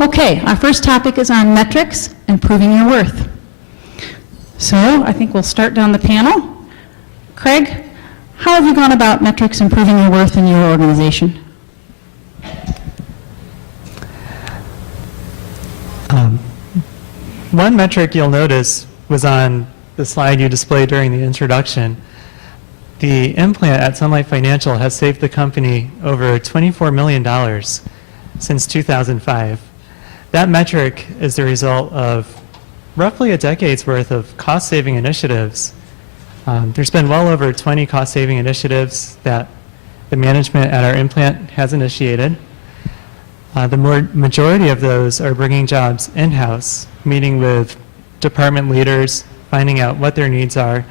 Okay, our first topic is on metrics and proving your worth. So I think we'll start down the panel. Craig, how have you gone about metrics and proving your worth in your organization? One metric you'll notice was on the slide you displayed during the introduction. The implant at Sunlight Financial has saved the company over $24 million since 2005. That metric is the result of roughly a decade's worth of cost-saving initiatives. There's been well over 20 cost-saving initiatives that the management at our implant has initiated. The majority of those are bringing jobs in-house, meeting with department leaders, finding out what their needs are.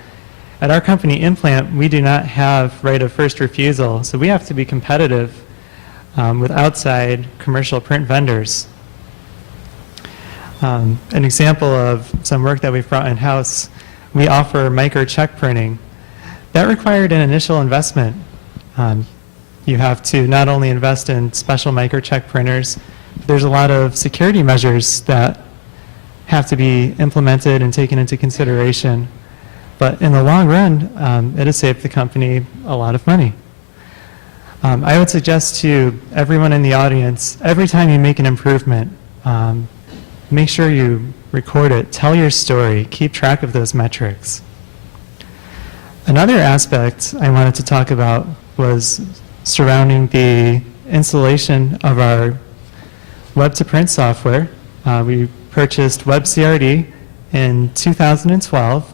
At our company, Implant, we do not have right of first refusal, so we have to be competitive with outside commercial print vendors. An example of some work that we've brought in-house, we offer micro check printing. That required an initial investment. You have to not only invest in special micro check printers, but there's a lot of security measures that have to be implemented and taken into consideration. But in the long run, it has saved the company a lot of money. I would suggest to everyone in the audience, every time you make an improvement, make sure you record it, tell your story, keep track of those metrics. Another aspect I wanted to talk about was surrounding the installation of our web-to-print software. We purchased WebCRD in 2012,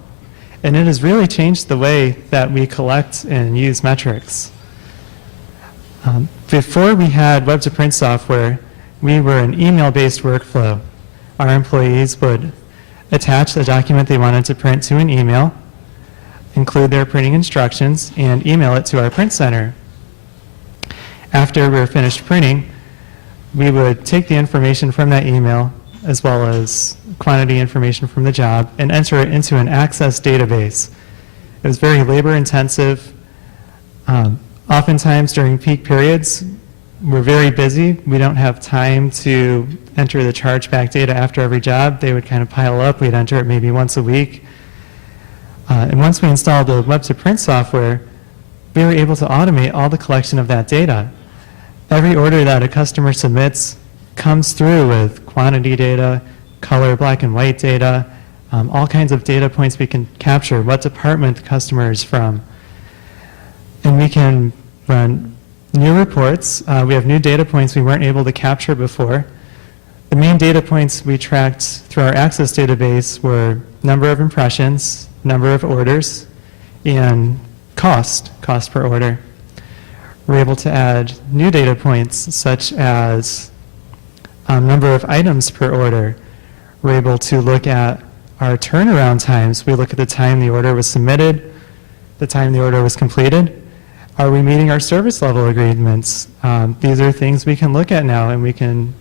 and it has really changed the way that we collect and use metrics. Before we had web-to-print software, we were an email-based workflow. Our employees would attach the document they wanted to print to an email, include their printing instructions, and email it to our print center. After we were finished printing, we would take the information from that email, as well as quantity information from the job, and enter it into an Access database. It was very labor-intensive. Oftentimes during peak periods, we're very busy. We don't have time to enter the chargeback data after every job. They would kind of pile up. We'd enter it maybe once a week. And once we installed the web-to-print software, we were able to automate all the collection of that data. Every order that a customer submits comes through with quantity data, color, black and white data, all kinds of data points we can capture, what department the customer is from. And we can run new reports. We have new data points we weren't able to capture before. The main data points we tracked through our Access database were number of impressions, number of orders, and cost per order. We're able to add new data points such as number of items per order. We're able to look at our turnaround times. We look at the time the order was submitted, the time the order was completed. Are we meeting our service level agreements? These are things we can look at now, and we can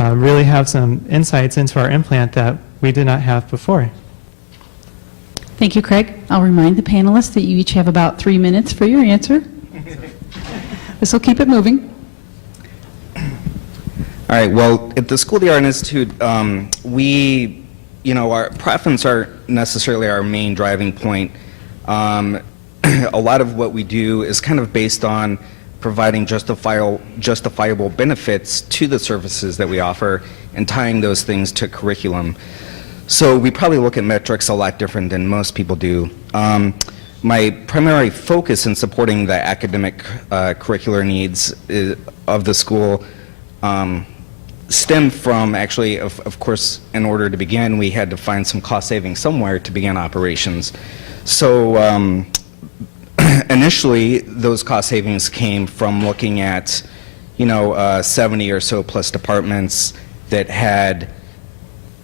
really have some insights into our implant that we did not have before. Thank you, Craig. I'll remind the panelists that you each have about 3 minutes for your answer. This will keep it moving. All right, well, at the School of the Art Institute, our profits aren't necessarily our main driving point. A lot of what we do is kind of based on providing justifiable benefits to the services that we offer and tying those things to curriculum. So we probably look at metrics a lot different than most people do. My primary focus in supporting the academic curricular needs of the school stemmed from actually, of course, in order to begin, we had to find some cost savings somewhere to begin operations. So initially, those cost savings came from looking at, 70 or so plus departments that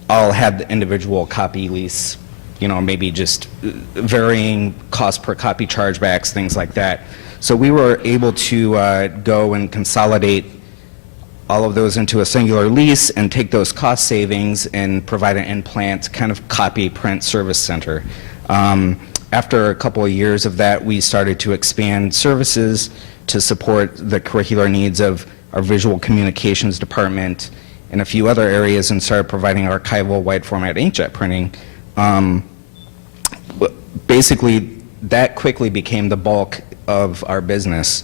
all had the individual copy lease, maybe just varying cost per copy chargebacks, things like that. So we were able to go and consolidate all of those into a singular lease and take those cost savings and provide an in-plant kind of copy print service center. After a couple of years of that, we started to expand services to support the curricular needs of our visual communications department in a few other areas and started providing archival wide format inkjet printing, basically that quickly became the bulk of our business.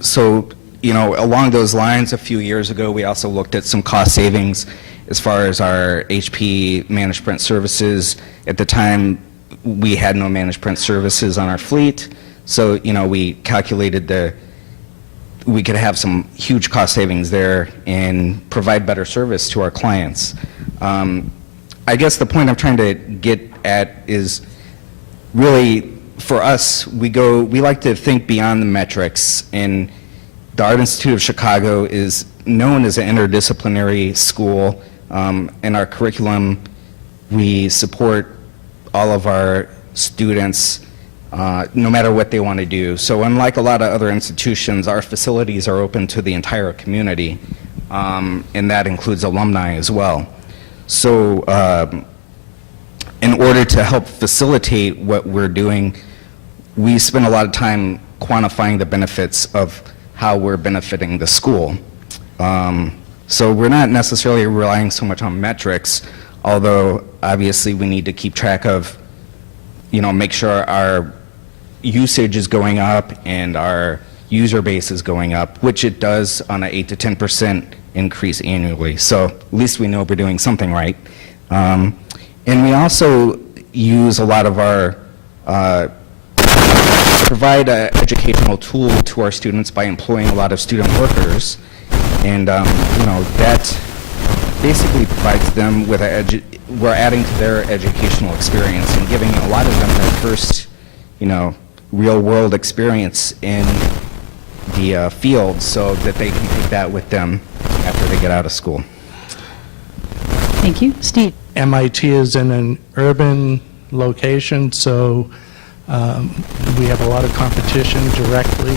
So, you know, along those lines, a few years ago, we also looked at some cost savings as far as our HP managed print services. At the time, we had no managed print services on our fleet, so, you know, we calculated we could have some huge cost savings there and provide better service to our clients. I guess the point I'm trying to get at is really, for us, we like to think beyond the metrics, and the Art Institute of Chicago is known as an interdisciplinary school. In our curriculum, we support all of our students no matter what they want to do. So unlike a lot of other institutions, our facilities are open to the entire community, and that includes alumni as well. So in order to help facilitate what we're doing, we spend a lot of time quantifying the benefits of how we're benefiting the school. So we're not necessarily relying so much on metrics, although obviously we need to keep track of, you know, make sure our usage is going up and our user base is going up, which it does on an 8 to 10% increase annually. So at least we know we're doing something right. And we also use a lot of our, provide an educational tool to our students by employing a lot of student workers. And, you know, that basically provides them with we're adding to their educational experience and giving a lot of them their first, you know, real world experience in the field so that they can take that with them after they get out of school. Thank you. Steve? MIT is in an urban location, so we have a lot of competition directly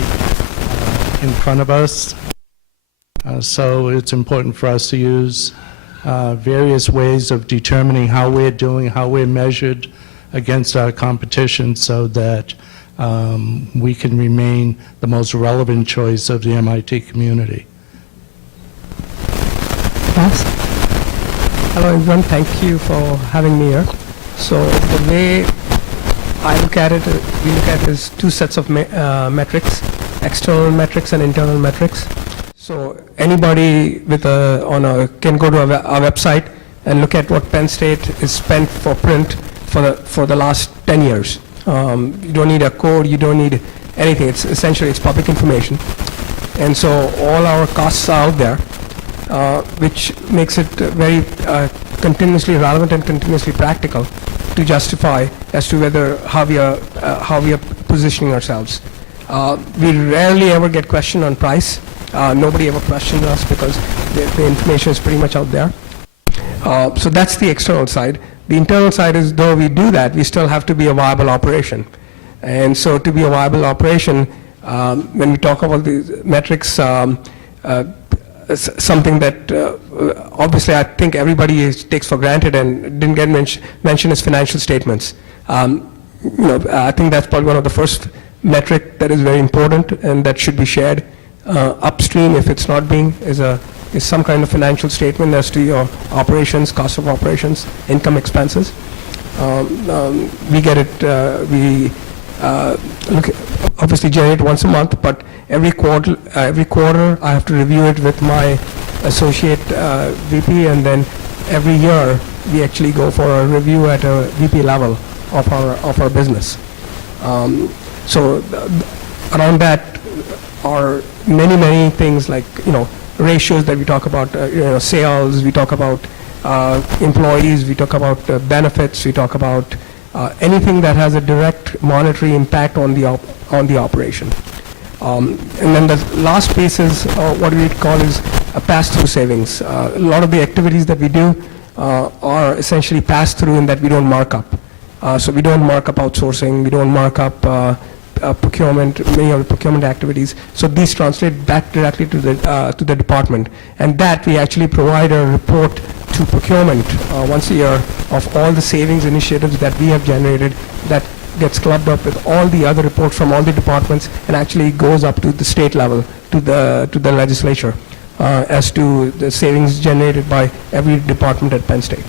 in front of us. So it's important for us to use various ways of determining how we're doing, how we're measured against our competition, so that we can remain the most relevant choice of the MIT community. Ross? Hello everyone, thank you for having me here. So the way I look at it, we look at it as two sets of metrics, external metrics and internal metrics. So anybody can go to our website and look at what Penn State is spent for print for the last 10 years. You don't need a code, you don't need anything. It's essentially public information. And so all our costs are out there, which makes it very continuously relevant and continuously practical to justify as to how we are positioning ourselves. We rarely ever get questioned on price. Nobody ever questions us because the information is pretty much out there. So that's the external side. The internal side is, though we do that, we still have to be a viable operation. And so to be a viable operation, when we talk about the metrics, something that obviously I think everybody takes for granted and didn't get mentioned is financial statements. I think that's probably one of the first metric that is very important and that should be shared. Upstream, if it's not being, is some kind of financial statement as to your operations, cost of operations, income, expenses. We get it, we obviously generate once a month, but every quarter I have to review it with my associate VP, and then every year we actually go for a review at a VP level of our business. So around that are many things like, ratios that we talk about, sales, we talk about employees, we talk about benefits, we talk about anything that has a direct monetary impact on the operation. And then the last piece is what we call is a pass-through savings. A lot of the activities that we do are essentially pass-through in that we don't mark up. So we don't mark up outsourcing, we don't mark up procurement, many of the procurement activities. So these translate back directly to the department, and that we actually provide a report to procurement once a year of all the savings initiatives that we have generated, that gets clubbed up with all the other reports from all the departments and actually goes up to the state level, to the legislature. as to the savings generated by every department at Penn State.